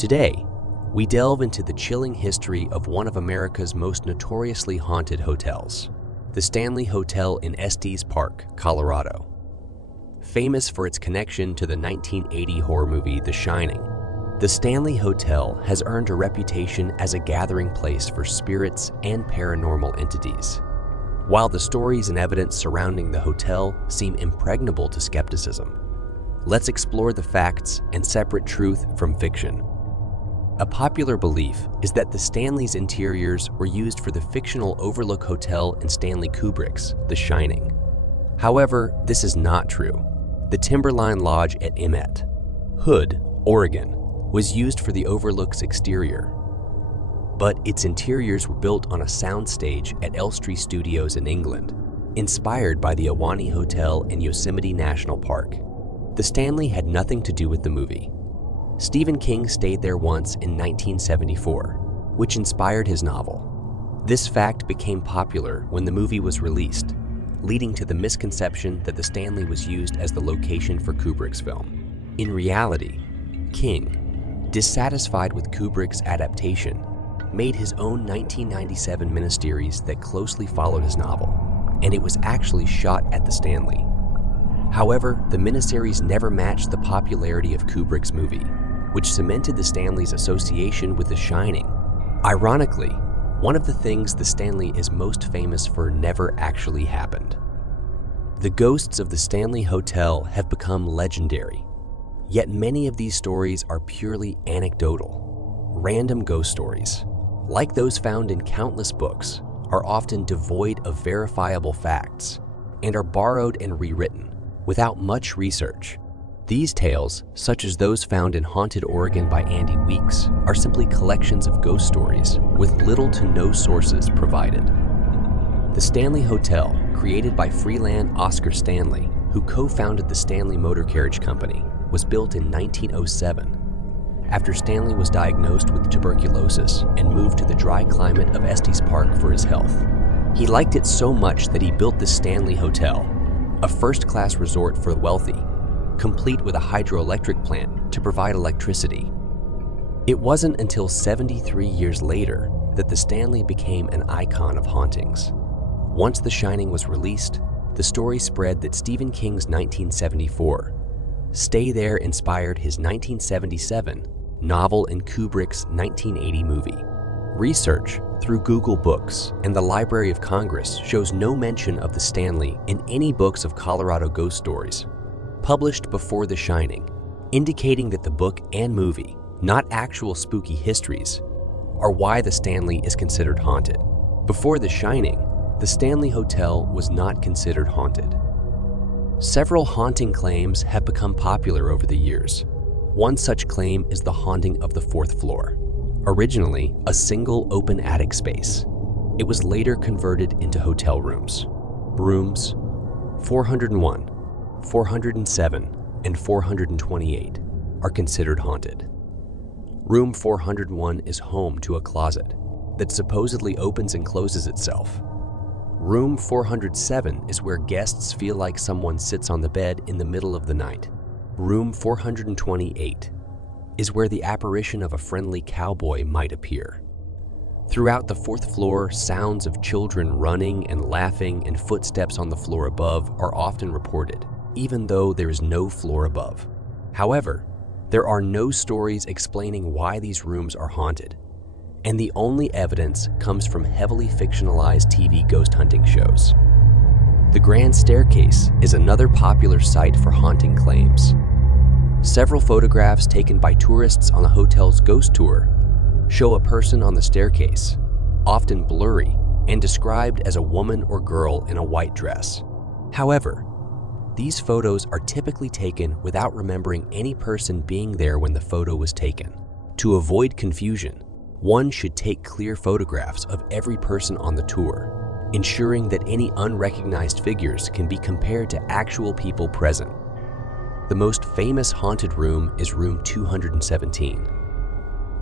Today, we delve into the chilling history of one of America's most notoriously haunted hotels, the Stanley Hotel in Estes Park, Colorado. Famous for its connection to the 1980 horror movie The Shining, the Stanley Hotel has earned a reputation as a gathering place for spirits and paranormal entities. While the stories and evidence surrounding the hotel seem impregnable to skepticism, let's explore the facts and separate truth from fiction. A popular belief is that the Stanley's interiors were used for the fictional Overlook Hotel in Stanley Kubrick's The Shining. However, this is not true. The Timberline Lodge at Emmett, Hood, Oregon, was used for the Overlook's exterior, but its interiors were built on a soundstage at Elstree Studios in England, inspired by the Ahwahnee Hotel in Yosemite National Park. The Stanley had nothing to do with the movie. Stephen King stayed there once in 1974, which inspired his novel. This fact became popular when the movie was released, leading to the misconception that the Stanley was used as the location for Kubrick's film. In reality, King, dissatisfied with Kubrick's adaptation, made his own 1997 miniseries that closely followed his novel, and it was actually shot at the Stanley. However, the miniseries never matched the popularity of Kubrick's movie, which cemented the Stanley's association with The Shining. Ironically, one of the things the Stanley is most famous for never actually happened. The ghosts of the Stanley Hotel have become legendary, yet many of these stories are purely anecdotal, random ghost stories, like those found in countless books, are often devoid of verifiable facts and are borrowed and rewritten without much research. These tales, such as those found in Haunted Oregon by Andy Weeks, are simply collections of ghost stories with little to no sources provided. The Stanley Hotel, created by Freeland Oscar Stanley, who co-founded the Stanley Motor Carriage Company, was built in 1907 after Stanley was diagnosed with tuberculosis and moved to the dry climate of Estes Park for his health. He liked it so much that he built the Stanley Hotel, a first-class resort for the wealthy, complete with a hydroelectric plant to provide electricity. It wasn't until 73 years later that the Stanley became an icon of hauntings. Once The Shining was released, the story spread that Stephen King's 1974 Stay There inspired his 1977 novel and Kubrick's 1980 movie. Research through Google Books and the Library of Congress shows no mention of the Stanley in any books of Colorado ghost stories published before The Shining, indicating that the book and movie, not actual spooky histories, are why the Stanley is considered haunted. Before The Shining, the Stanley Hotel was not considered haunted. Several haunting claims have become popular over the years. One such claim is the haunting of the fourth floor. Originally a single open attic space, it was later converted into hotel rooms. Rooms 401, 407, and 428 are considered haunted. Room 401 is home to a closet that supposedly opens and closes itself. Room 407 is where guests feel like someone sits on the bed in the middle of the night. Room 428 is where the apparition of a friendly cowboy might appear. Throughout the fourth floor, sounds of children running and laughing and footsteps on the floor above are often reported, even though there is no floor above. However, there are no stories explaining why these rooms are haunted, and the only evidence comes from heavily fictionalized TV ghost hunting shows. The Grand Staircase is another popular site for haunting claims. Several photographs taken by tourists on the hotel's ghost tour show a person on the staircase, often blurry and described as a woman or girl in a white dress. However, these photos are typically taken without remembering any person being there when the photo was taken. To avoid confusion, one should take clear photographs of every person on the tour, ensuring that any unrecognized figures can be compared to actual people present. The most famous haunted room is room 217.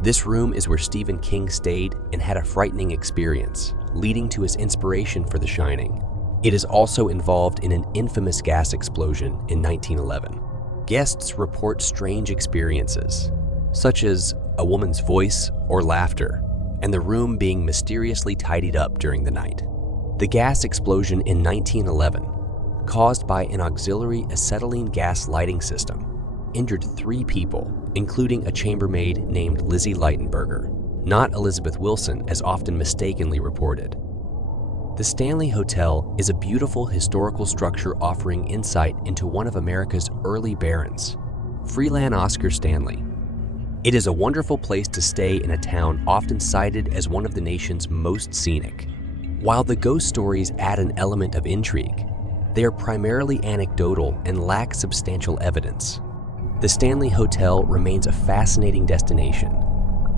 This room is where Stephen King stayed and had a frightening experience, leading to his inspiration for The Shining. It is also involved in an infamous gas explosion in 1911. Guests report strange experiences, such as a woman's voice or laughter, and the room being mysteriously tidied up during the night. The gas explosion in 1911, caused by an auxiliary acetylene gas lighting system, injured 3 people, including a chambermaid named Lizzie Leitenberger, not Elizabeth Wilson as often mistakenly reported. The Stanley Hotel is a beautiful historical structure offering insight into one of America's early barons, Freeland Oscar Stanley. It is a wonderful place to stay in a town often cited as one of the nation's most scenic. While the ghost stories add an element of intrigue, they are primarily anecdotal and lack substantial evidence. The Stanley Hotel remains a fascinating destination,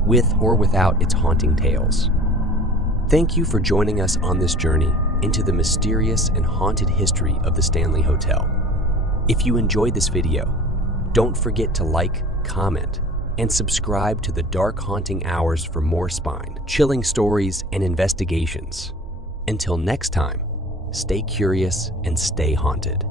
with or without its haunting tales. Thank you for joining us on this journey into the mysterious and haunted history of the Stanley Hotel. If you enjoyed this video, don't forget to like, comment, and subscribe to the Dark Haunting Hours for more spine-chilling stories and investigations. Until next time, stay curious and stay haunted.